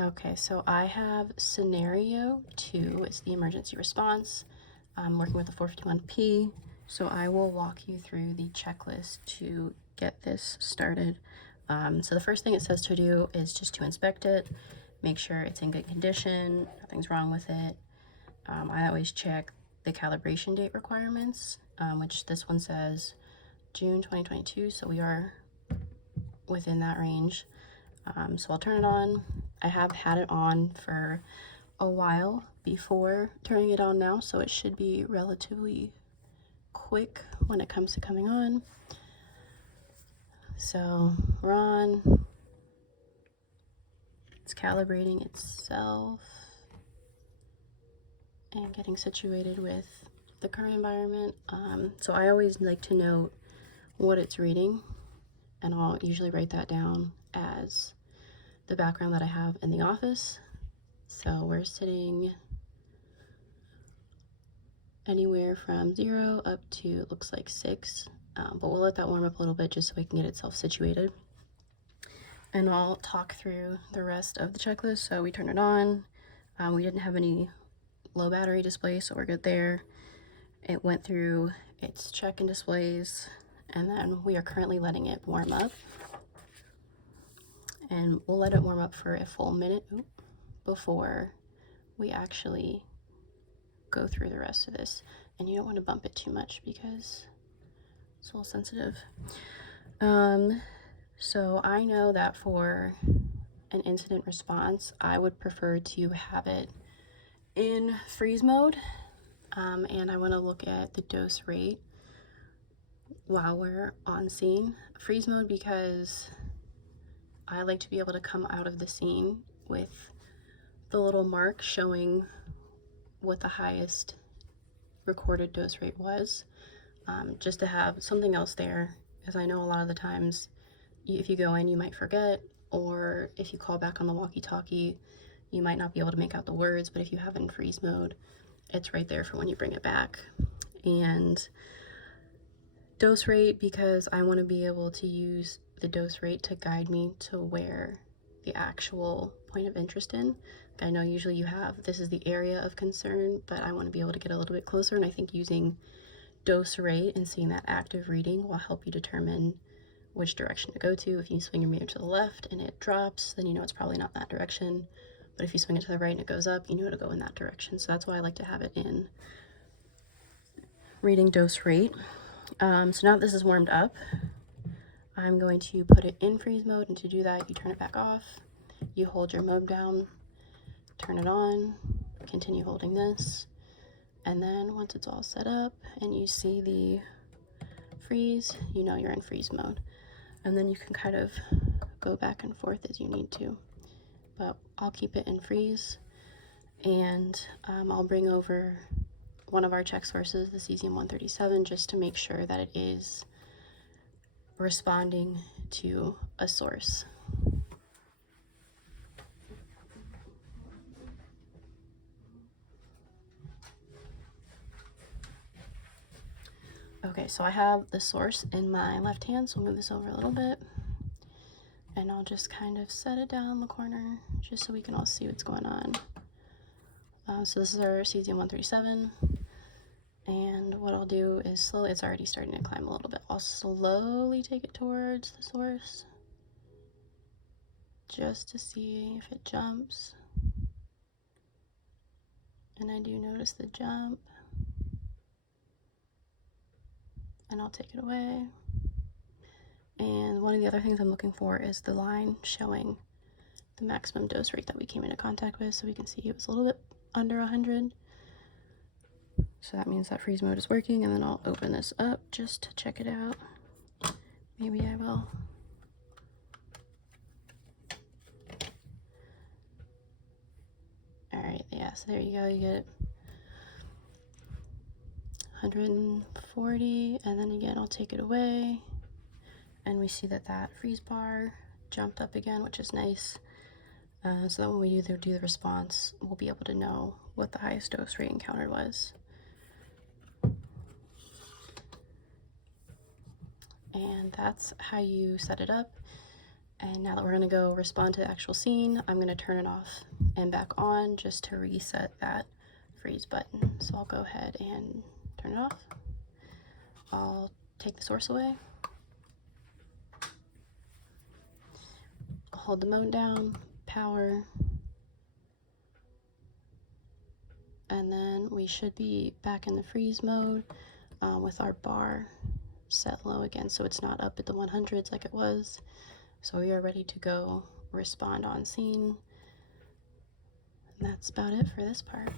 Okay, so I have scenario 2. It's the emergency response. I'm working with the 451P, so I will walk you through the checklist to get this started. So the first thing it says to do is just to inspect it, make sure it's in good condition, nothing's wrong with it. I always check the calibration date requirements, which this one says June 2022, so we are within that range. So I'll turn it on. I have had it on for a while before turning it on now, so it should be relatively quick when it comes to coming on. So we're on. It's calibrating itself and getting situated with the current environment. So I always like to note what it's reading, and I'll usually write that down as the background that I have in the office. So we're sitting anywhere from 0 up to, looks like 6, but we'll let that warm up a little bit just so it can get itself situated. And I'll talk through the rest of the checklist. So we turned it on. We didn't have any low battery displays, so we're good there. It went through its check-in displays, and then we are currently letting it warm up. And we'll let it warm up for a full minute before we actually go through the rest of this. And you don't want to bump it too much because it's a little sensitive. So I know that for an incident response, I would prefer to have it in freeze mode. And I want to look at the dose rate while we're on scene. Freeze mode because I like to be able to come out of the scene with the little mark showing what the highest recorded dose rate was, just to have something else there, as I know a lot of the times if you go in you might forget, or if you call back on the walkie-talkie you might not be able to make out the words, but if you have it in freeze mode it's right there for when you bring it back. And dose rate because I want to be able to use the dose rate to guide me to where the actual point of interest in. I know usually you have, this is the area of concern, but I want to be able to get a little bit closer, and I think using dose rate and seeing that active reading will help you determine which direction to go to. If you swing your meter to the left and it drops, then you know it's probably not that direction. But if you swing it to the right and it goes up, you know to go in that direction. So that's why I like to have it in reading dose rate. So now that this is warmed up, I'm going to put it in freeze mode, and to do that you turn it back off, you hold your mode down, turn it on, continue holding this, and then once it's all set up and you see the freeze, you know you're in freeze mode. And then you can kind of go back and forth as you need to, but I'll keep it in freeze. And I'll bring over one of our check sources, the cesium-137, just to make sure that it is responding to a source. Okay, so I have the source in my left hand, so I'll move this over a little bit. And I'll just kind of set it down in the corner just so we can all see what's going on. So this is our cesium-137. And what I'll do is slowly, it's already starting to climb a little bit. I'll slowly take it towards the source just to see if it jumps. And I do notice the jump. And I'll take it away. And one of the other things I'm looking for is the line showing the maximum dose rate that we came into contact with, so we can see it was a little bit under 100. So that means that freeze mode is working, and then I'll open this up just to check it out. Maybe I will. Alright, yeah, so there you go, you get 140, and then again I'll take it away, and we see that that freeze bar jumped up again, which is nice. So that when we do the response, we'll be able to know what the highest dose rate encountered was. And that's how you set it up. And now that we're going to go respond to the actual scene, I'm going to turn it off and back on just to reset that freeze button. So I'll go ahead and turn it off. I'll take the source away. I'll hold the mode down, power, and then we should be back in the freeze mode with our bar set low again, so it's not up at the 100s like it was. So we are ready to go respond on scene. And that's about it for this part.